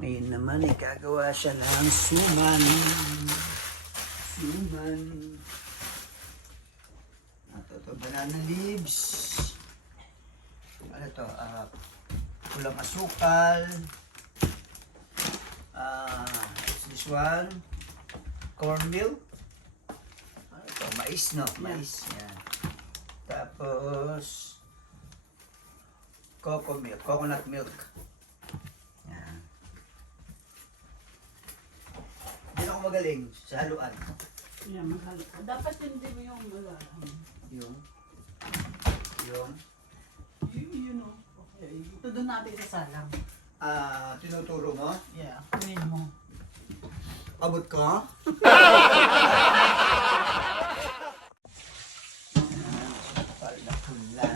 Ngayon naman ay gagawa siya ng suman. Suman. Ito, banana leaves. Ano to? Pulang asukal. This one. Cornmeal. Ano to? Mais, no? Mais. Yan. Tapos, coconut milk. Yan. Hindi ako magaling sa haluan. Yeah, mahalo. Dapat hindi mo yung Yung? you know. Okay. Ito doon natin sa salang. Tinuturo mo? Yeah, kunin mo. Abot ko? Pula.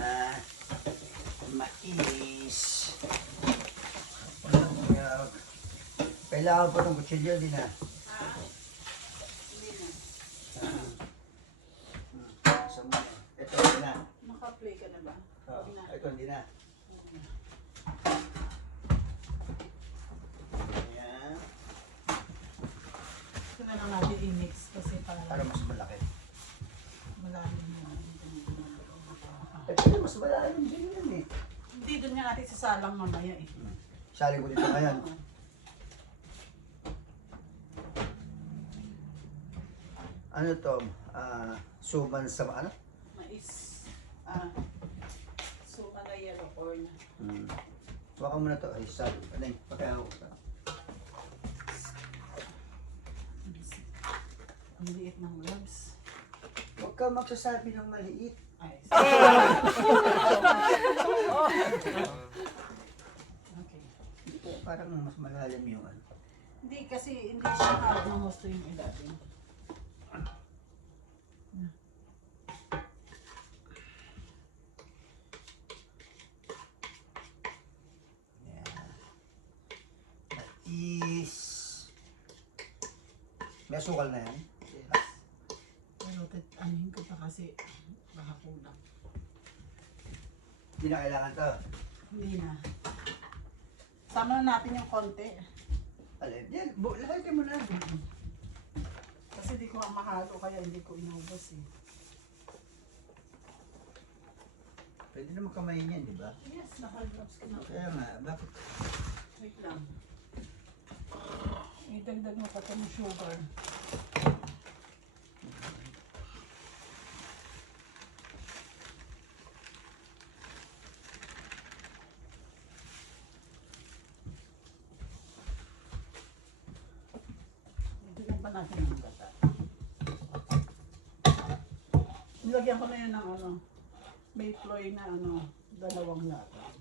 Mais. Kailangan pa ng kutsilyo din na. Ito hindi na. Naka-play ka na ba? Ito hindi na. Ayan. Ito na lang natin i-mix kasi para Mas malaki. malalim yun. Ito mas malalim din yan eh. Hindi doon nga natin sa salang mamaya eh. Sali ko dito ngayon. Ano to? Suman sa ano? Mais. So, yellow corn. Baka mo na to. Ay, sabi. Ano yung pagkahawak ka? Ang liit ng gloves. Huwag ka magsasabi ng maliit. Ay, okay. Parang mas malalim yung ano. Hindi kasi hindi siya hard ng gusto yung ilalim. May asukal na yan? Yes. Pero anuhin ko pa kasi baka kulang. Hindi na kailangan to. Hindi na. Sama na natin yung konti. Alin? Yan, lahal mo na. Kasi di ko mahalo kaya hindi ko inubos eh. Pwede naman kamayin yan, di ba? Yes, naka-gloves ka na. Kaya nga, bakit? Wait lang. Idagdag mo pa ito ng sugar. Idagdag pa natin ng gata. Nilagyan ko na yan ng ano, may ploy na ano, 2 lata.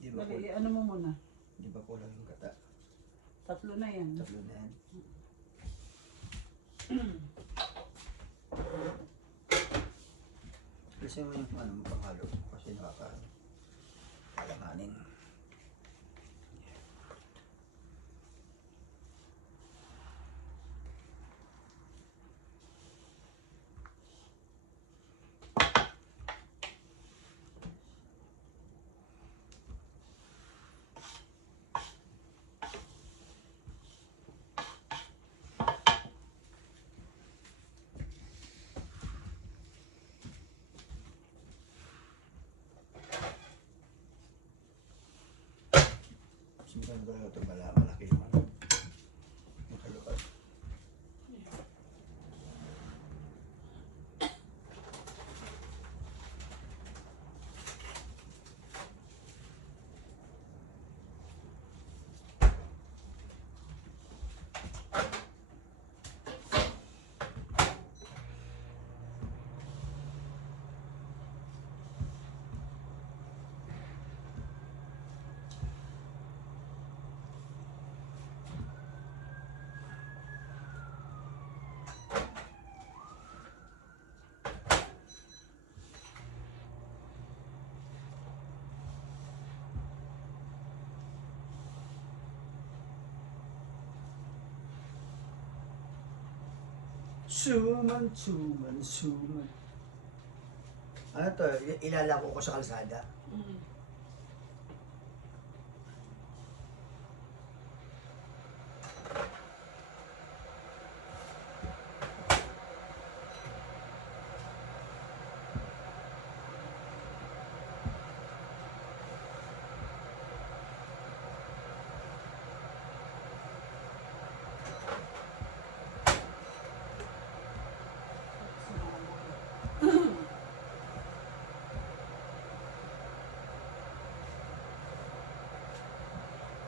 Di ba, Dali, ano mo muna? di ba kulang yung kata? 3 na yan. Tatlo na yan. Kasi mo yung ano mo panghalo kasi nakaka-alanganin. Simpan ko lang ito, malaki yung ano. Makalukas. Suman, suman, suman. Ano to, ilalako ko sa kalsada. Mm.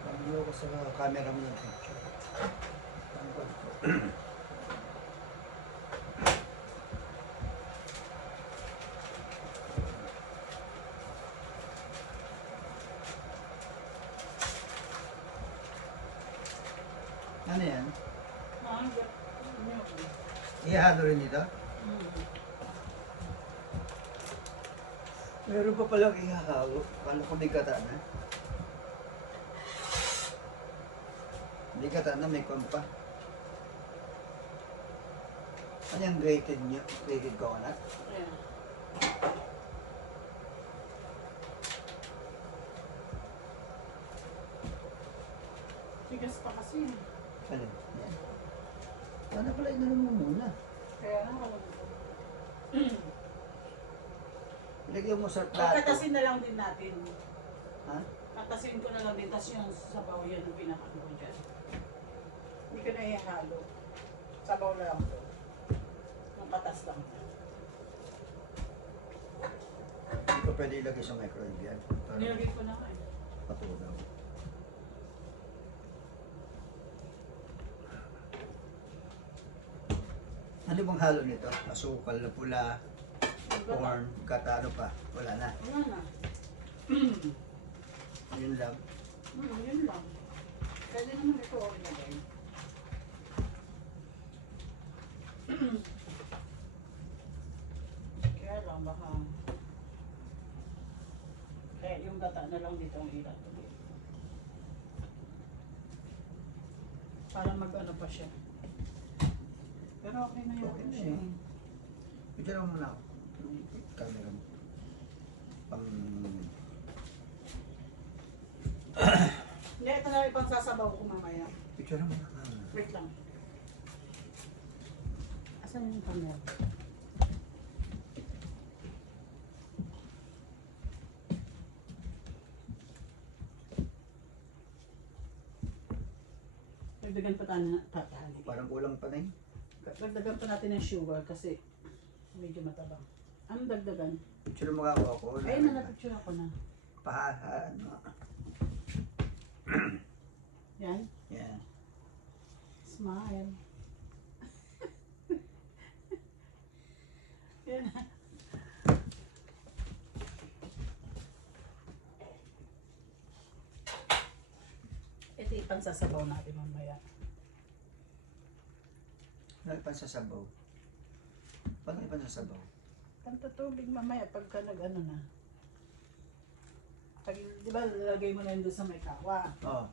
Pagbulo ko sa camera mo yung picture. Tangkol ko. Ano yan? Ihalo rin ito? Meron pa palang ihahalo. Kala ko bigata na. Bigata na, may kon pa. Ano yung grated nyo? Grated coconut? Yeah. Tigas pa kasi. Alin? Yan. Sana pala inano mo muna. Kaya na ako. Ilagyan mo sa plato. Katasin na lang din natin. Ha? Katasin ko na lang din. Tapos yung sabaw yan ang pinakano ko dyan. Hindi ko na ihalo. Sabaw na lang to. Ang katas lang. Hindi ko pwede ilagay sa microwave yan. Para Nilagay ko na nga eh. patunaw. Ano bang halo nito? Asukal na pula, corn, gata, ano pa? Wala na. Wala na. Yun lang. Yun lang. Pwede naman ito o ilagay. Kaya lang baka kaya yung gata na lang dito ang ilat. Para mag-ano pa siya. Pero okay na yun. Okay na yun. Picture mo muna ako. Camera mo. Pang... Hindi, ito na ipang sasabaw ko mamaya. Picture mo muna. Wait lang. Asan yung camera? Dagdagan pa tayo na tatali. Parang kulang pa na yun. Dagdagan pa natin ng sugar kasi medyo matabang. Anong dagdagan? Picture mo ako ako. Ayun na, napicture ako na. Ano? Yan. Yan. Smile. Yan. Ito ipansasabaw natin mamaya. Ano ipansasabaw? Paano ipansasabaw? Kanta tubig mamaya pagka nag-ano na. Pag, di ba, lalagay mo na yun doon sa may kawa. Oo.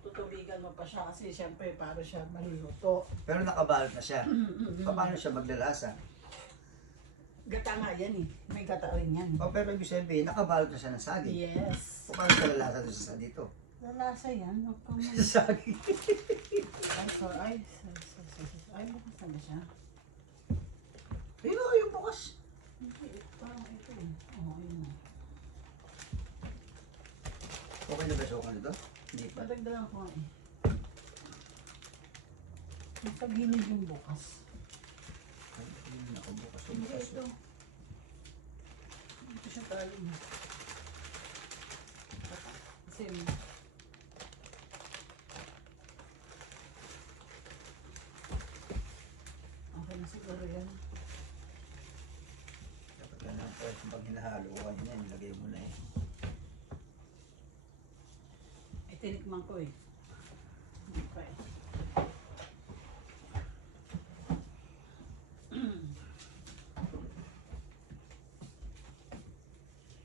Tutubigan mo pa siya kasi siyempre para siya maliluto. Pero nakabalot na siya. Paano siya maglalasa? Gata nga yan eh. May gata rin yan. O pero ibig sabihin, nakabalot na siya ng saging. Yes. O paano siya lalasa doon sa dito? Lalasa yan. Huwag kang mag... Saging. Ay, sorry. Ay, bukas na ba siya? Ayun o, yung bukas. Hindi, parang ito eh. Oo, ayun na. Okay na ba siya nito? Hindi pa. Padagdagan ko nga eh. Nasa gilid yung bukas. Ay, ayun ako bukas. Hindi Bukas. ito. Ito siya tali. Kasi okay na siguro yan. Dapat yan ang first pag hinahalo ko yan, nilagay mo na eh. Ay, tinikman ko eh. Hindi pa eh.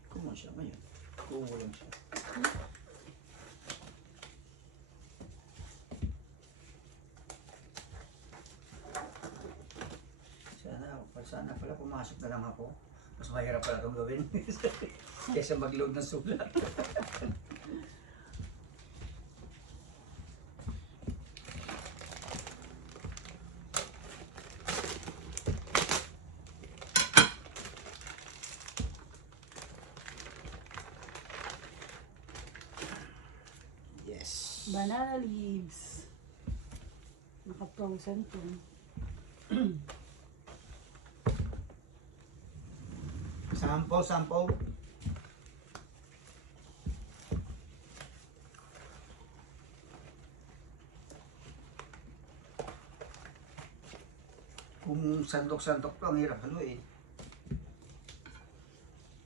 Kumo siya ngayon. Kumo lang siya. Sana pala pumasok na lang ako. Mas mahirap pala itong gawin. Kaysa mag-load ng sulat. Yes. Banana leaves. Naka-frozen to. Sample. Kung sandok-sandok to, ang hirap haluin.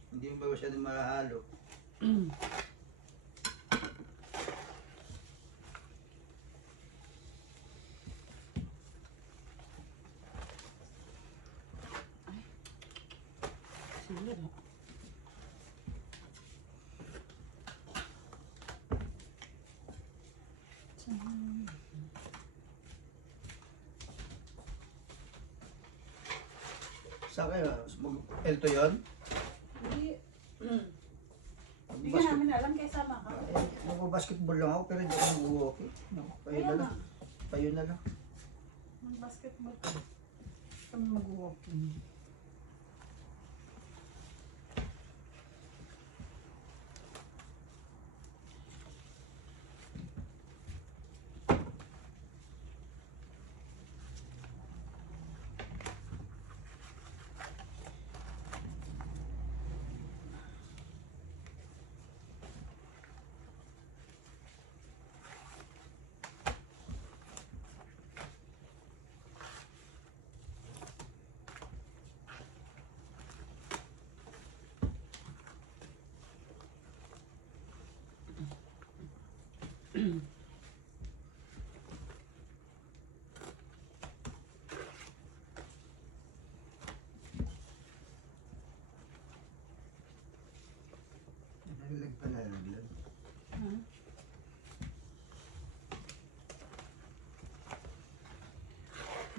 Hindi mo ba masyadong mahalo? Sige na. Sa kayo, elto yun? Hindi. Hindi ka namin alam kay sama ka. Basketball lang ako pero hindi ako mag-walkie. Kayo na lang. Kayo na lang. Mag-basketball ka. Kami mag-walking. Nalaglag pa nalaglag.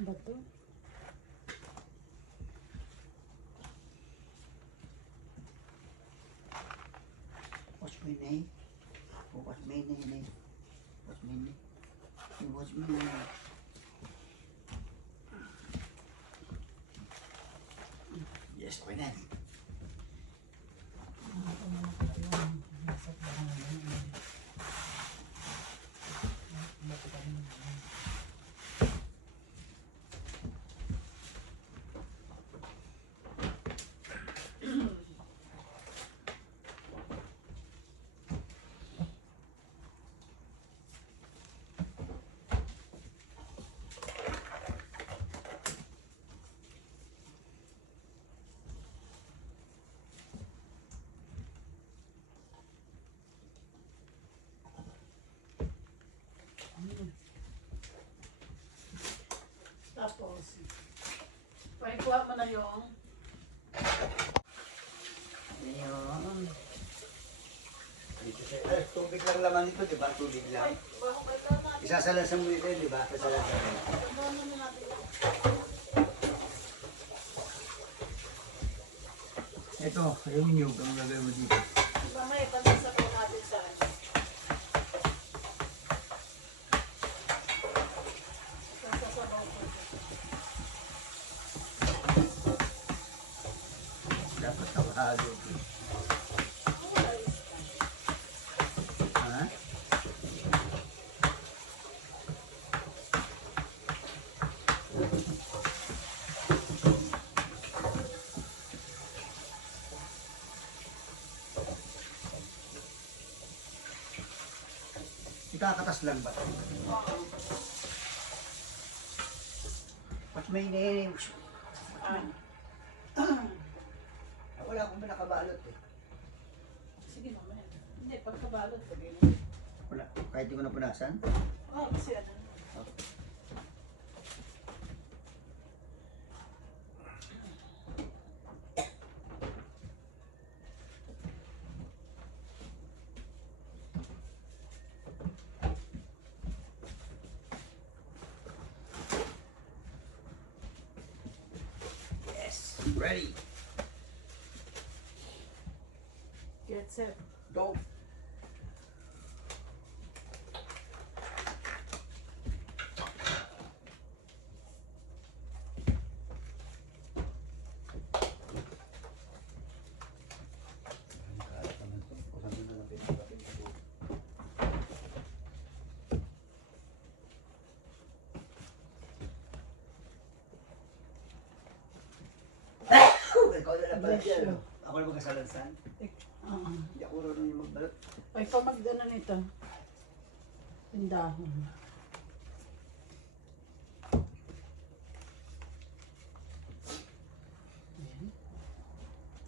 Bato. What's my name? Oh, what's my name? What's my name? What's my name? Yes, my name. Tapos, pakikuha mo na yung Ayun. Dito sa tubig lang laman ito, di ba? Tubig lang. Isasalasan mo ito, di ba? Isasalasan mo. Ito, yung nyug ang gagawin mo dito. mamaya panasa po natin sa ano. Sasabaw ko. Dapat tawalo. Ha? Ikakatas lang ba? What's my name? Wala akong ba nakabalot eh. Sige mamaya. Hindi, pagkabalot ko din. Wala. Kahit di ko napunasan. Oh, kasi ano. Yes. Ready. Get set. Go! Ikaw na lang pala Bless dyan. you. Ako na magkasalansan. Oo. Hindi ako rin yung magbalot. Ay, pa magdano nito. Tindahon. Ayan.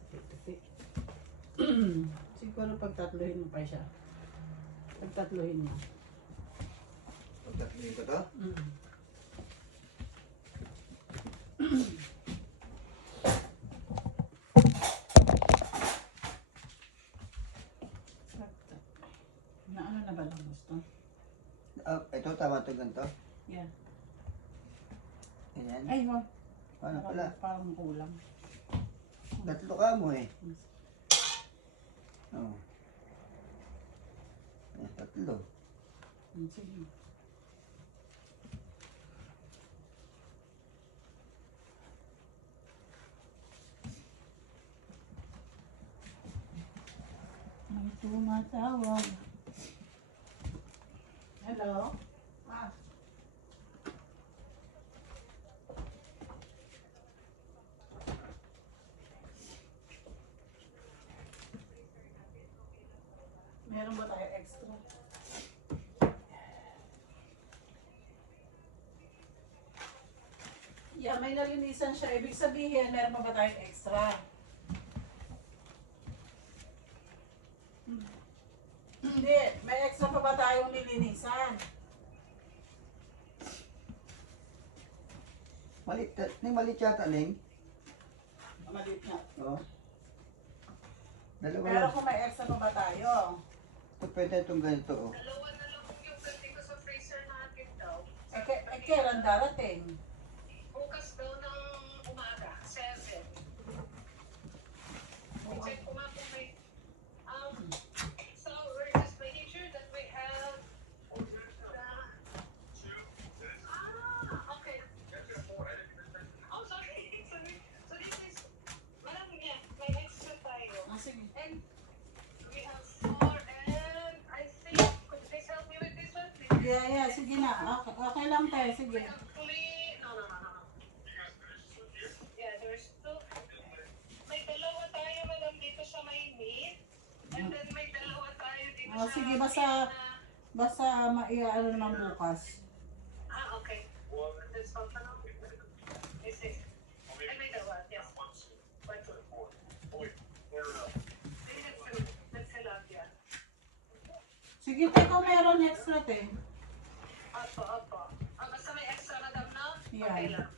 Tupi-tupi. Siguro pagtatluhin mo pa siya. Pagtatluhin mo. Pagtatluhin ko to. Mm. Na ano na ba lang gusto? Ito, tama ito ganito. Yan. Ganyan. Ay, wag. Paano pala? Parang kulang. Tatlo ka mo eh. Oo. Ayan, tatlo. Sige. May tumatawag. Hello? Ah. Meron ba tayo extra? Yeah, may nalinisan siya. Ibig sabihin, meron pa ba tayong extra? Hindi. May extra pa ba tayong nilinisan? Malit, malit yata, Ning. Maliit na. Oo. Dalawa Pero lang. kung may extra pa ba tayo? Ito pwede itong ganito, oh. Dalawa na lang yung pwede ko sa freezer natin daw. Kailan darating? Bukas daw ng umaga, 7. Check ko nga kung may... So, we're just making sure that we have... Okay. Oh, sorry. Sorry. So this is... Marami niya. May extra tayo. Sige. And we have 4 and I think... Could you please help me with this one, please? Yeah. Sige na. Okay lang tayo. Sige. Actually, no. Yeah, there's 2. May dalawa tayo, madam, dito sa may meat. And then may dalawa tayo dito sa... Sige, basta maiaano naman bukas. Okay. That's all for now. Is it? Ay, may dalawa, yes. 1, 2. That's a lot, yeah. Sige, te, kung meron extra, te. Opo. Basta may extra, madam, no? Yeah. Okay lang.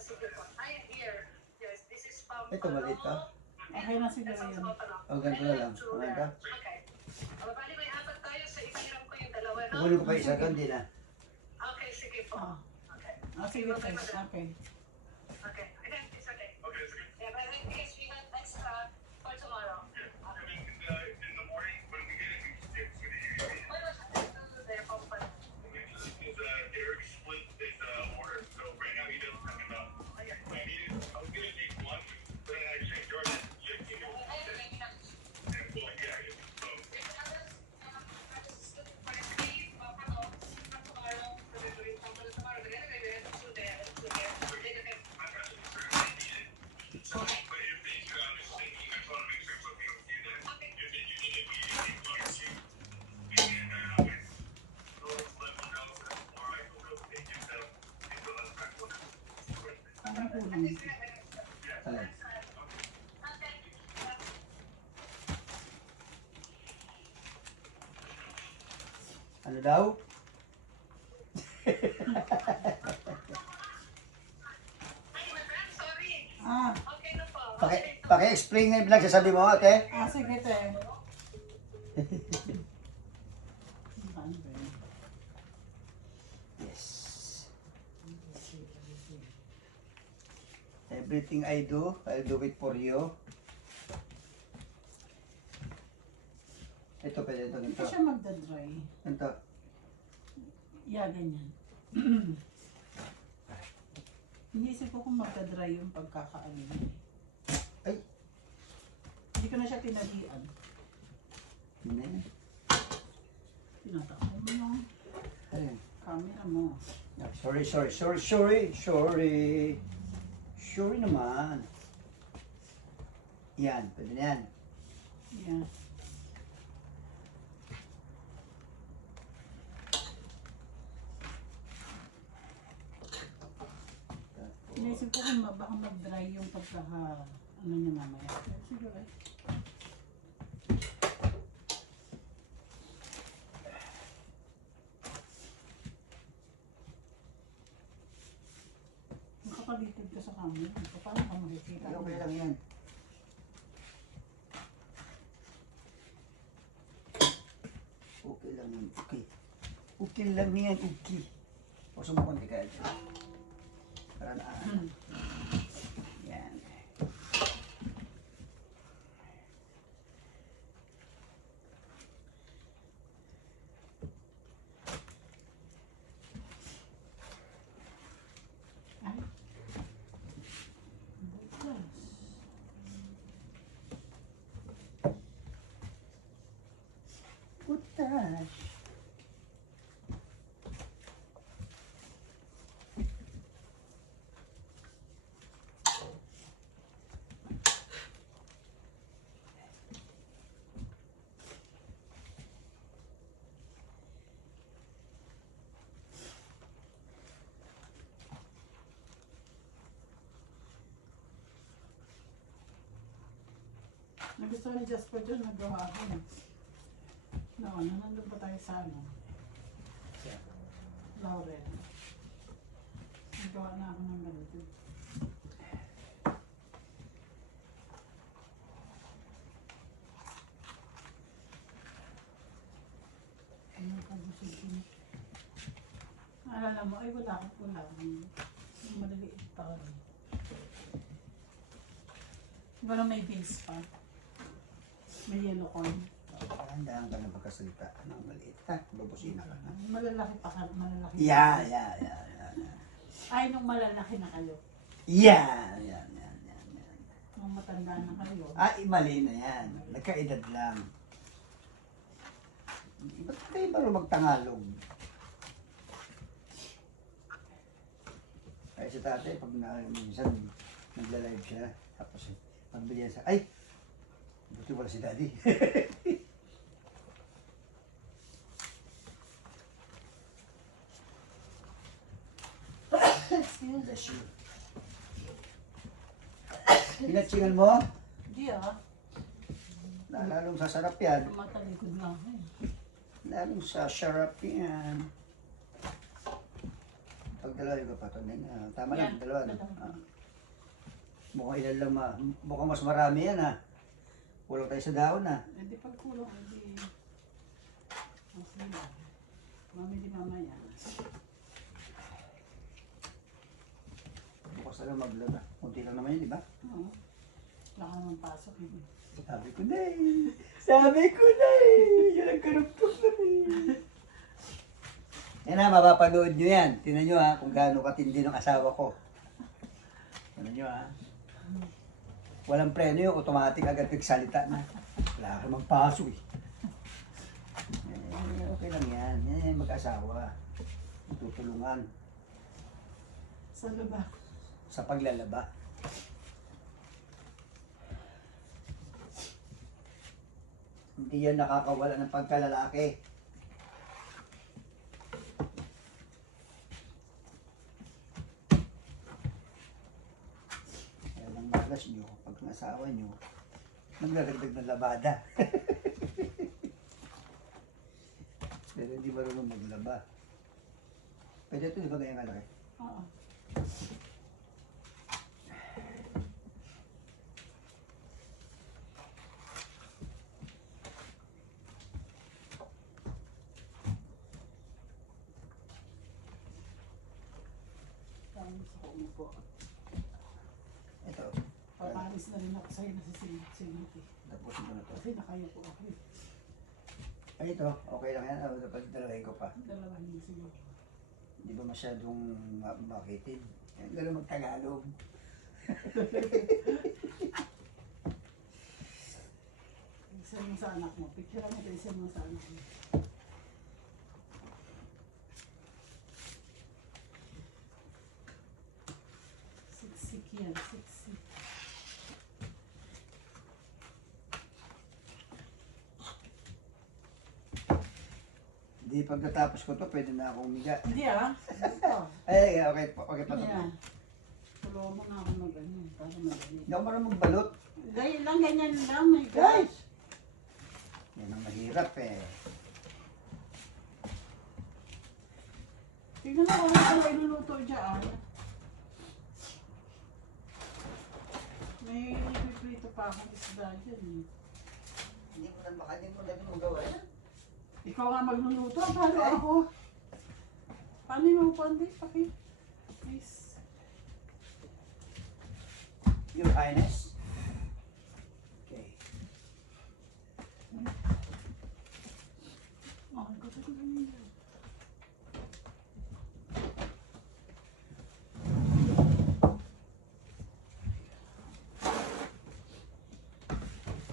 Sige po. Ay, here. Yes, this is Ito, maliit to. Okay na siguro That's yun. also pampano. Oh, ganito na lang. Maganda. Okay. Bali may apat tayo sa ibiram ko yung dalawa, no? Kukunin ko pa isa doon, di na. Okay, sige po. Ah. Okay. Sige, te. Okay. Okay. Again, it's okay. Yeah, but in case we have extra for tomorrow. Okay. What was the company? Ang kulang. Alin? Ano daw? Ay, my friend, sorry. Okay na po. Paki-explain nga yung pinagsasabi mo, ate. Sige, te. Yes. Everything I do, I'll do it for you. Ito pwede ito, Hindi ganito. siya magdadry. Ganito. Yeah, ganyan. Iniisip ko kung magdadry yung pagkakaano niya. Ay! Hindi ko na siya tinalian. Yun na yan. Tinatakbo mo yung Ayun. camera mo. Sorry. Sorry naman. Yan, pwede na yan. Yeah. Iniisip ko kung baka mag-dry yung ano niya mamaya. Siguro eh. Nakapalitid ka sa camera. Paano ka makikita? Ay, okay lang yan. Okay lang yan, okay. Okay lang yan, okay. Puso mo konti kaya dyan. Para na. Yan. Ay. Bukas. Putas. Nagustuhan ni Jasper doon, nagawa ako. Nandun pa tayo sa ano, Laurel. Nagawa na ako ng ganito. Ano ka gusto ko? Alala mo, ay wala akong kulang. Yung maliliit pa ko rin. Siguro may base pa. May yellow corn. Pahandaan ka na magkasalita. Ano, maliit ha? Babusina ka na. Malalaki pa ka, malalaki. Yeah. Ay, nung malalaki na kayo. Yan. Nung matanda na kayo. Ay, mali na yan. Nagkaedad lang. Ba't kayo ba magtangalog? Ay, si tatay, pag minsan nagla-live siya, tapos pagbigyan sa, ay, buti wala si daddy. Excuse. Bless you. Pinatsingan mo? Hindi ah. Lalong sasarap yan. Matalikod lang ako eh. Lalong sasarap yan. Pag dalawa yung kapatid na. Tama lang, Yan. dalawa. No? Mukhang ilan lang mukhang mas marami yan ha. Kulang tayo sa daon ha. Hindi pag kulong, hindi. Mas nila. Mamili mamaya. Bukas na lang mag-vlog ha. Kunti lang naman yun, di ba? Oo. Wala ka naman pasok eh. Sabi ko na eh. Yan ang karuptok na eh. Yan na, mapapanood nyo yan. Tingnan nyo ha, kung gaano katindi ng asawa ko. Tingnan nyo ha. Walang preno yung automatic agad nagsalita na. Wala ka magpaso eh. Okay lang yan. Yan yung mag-asawa. Tutulungan Sa laba. sa paglalaba. Hindi yan nakakawala ng pagkalalaki. Kaya nang malas nyo, pag ang asawa nyo, maglalagdag ng labada. Pero hindi marunong maglaba. Pwede ito, di ba ganyan kalaki? Oo. Tapos ako umupo. Ito. Papalis na rin ako sa'yo na si Sinit eh. Tapusin ko na to. Kasi nakayupo ako eh. Ay, ito, okay lang yan. Oh, dapat dalahin ko pa. Dalawa niyo sige. Hindi ba masyadong makitid? Yan, gano'n mag-Tagalog. Isa mo sa anak mo. Picture mo ito, isa mo sa anak mo. Siksik yan, siksik. Hindi, pagkatapos ko to, pwede na akong umiga. Hindi ah. Ito. Ay, okay, okay pa to. Yan. Tulungan mo nga ako mag-ano. Para mag-ano. Hindi ako marunong magbalot. Ganyan lang, ganyan lang. My gosh. Yan ang mahirap eh. Tingnan mo kung ano iluluto dyan. May piprito pa akong isda dyan eh. Hindi mo na baka hindi mo na ginagawa yan. Ikaw nga magluluto. Paano ako? Paano yung pandi? Pakit. Please. Your Highness. Okay. Oh, ang ganda ko lang yun.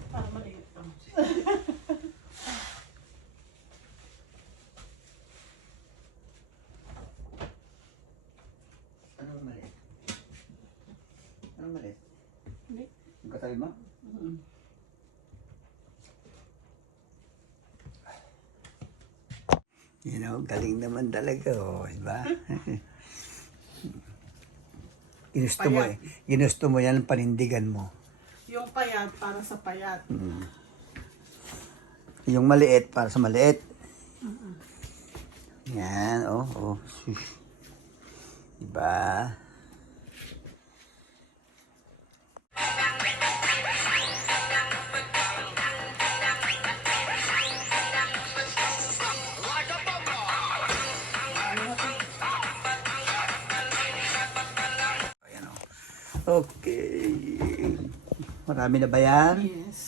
Para maliit pa. Anong mali? Anong mali? Hindi. Yung katabi mo? You know, galing naman talaga, oh, diba? Ginusto mo eh. Ginusto mo yan ang panindigan mo. Yung payat para sa payat. Yung maliit para sa maliit. Yan, oh, oh. Shush. Diba? Ayan, oh. Okay. Marami na ba yan? Yes.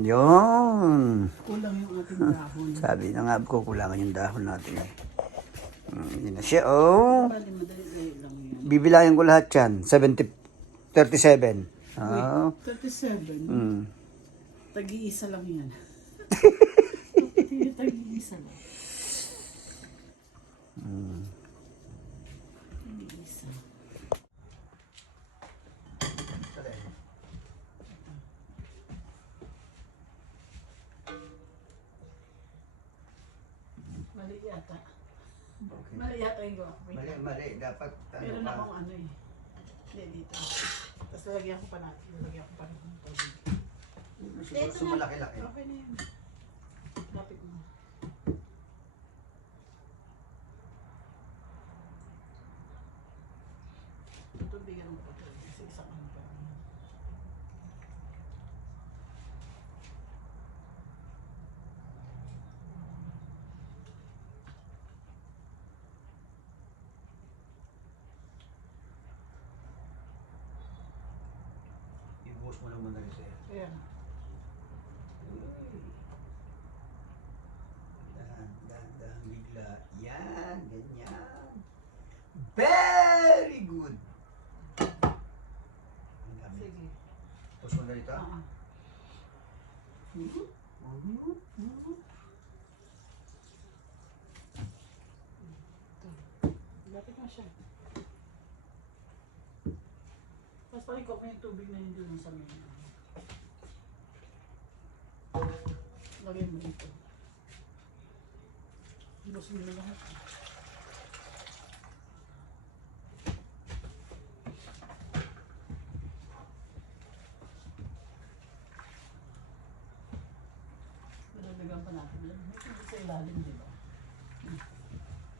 Yun. Kulang yung ating dahon. Sabi na nga, kukulangan yung dahon natin eh. Yun na siya, oh. Bali, madali lang yan. Bibilangin ko lahat yan. 37. Oh. 37. Mm. Tag-iisa lang yan. Tag-iisa lang. Tag-iisa. Mali yata. Okay. Mali yata yung gawa ko. Mali. Dapat, Meron ka? akong ano eh. Hindi dito. Tapos lalagyan ko pa natin. Lalagyan ko pa ng tubig. Siguro sumalaki-laki. Okay na yun. Lapit mo. Tutubigan mo pa ito. Kasi isang ano pa. Ibuhos mo lang muna rin sa'yo. Ayan. Dahan, bigla. Yan, ganyan. Very good. Ang dami. Sige. Tapos mo na rito. Ah. Lapit mo siya. Tapos palikot mo yung tubig na hindi lang sa mga. Lagay mo dito. Ibos mo na lahat. Nalalagan pa natin yan. May sa ilalim, di ba?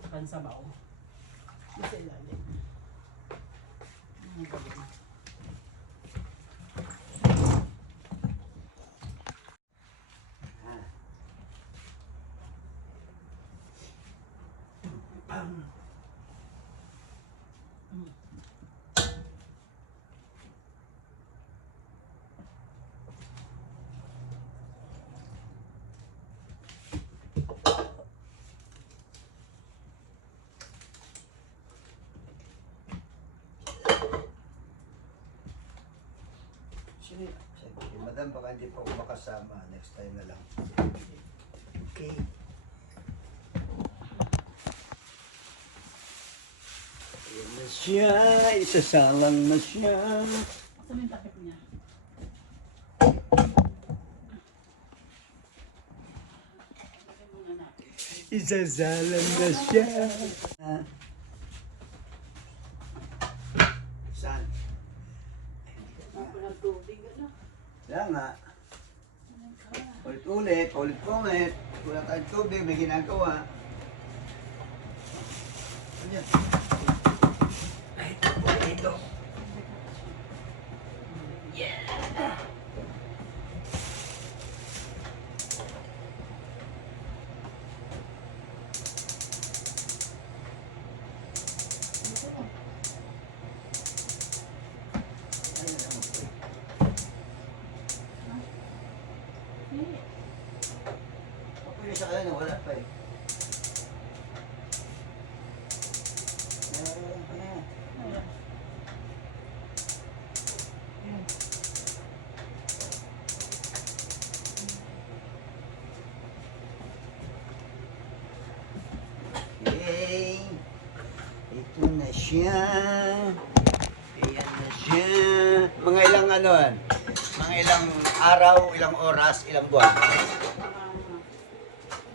Pansabaw. May sa ilalim. Ang galing. madam, baka hindi pa ako makasama. Next time na lang. Okay. Ayan na siya. Isasalang na siya. Saan yung takip niya? Lagyan muna natin. Isasalang na siya. Saan? Ako ng tubig, ano? Kaya nga. Ulit-ulit, ulit-ulit. Wala tayong tubig, may ginagawa. Ano yan? Ay, ito. Ako yung sa kanya, wala pa eh. Meron pa na. Okay. Ito na siya. Ayan na siya. Mga ilang ano yan? Mga ilang araw, ilang oras, ilang buwan?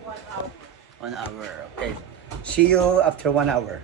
1 hour. 1 hour. Okay. See you after 1 hour.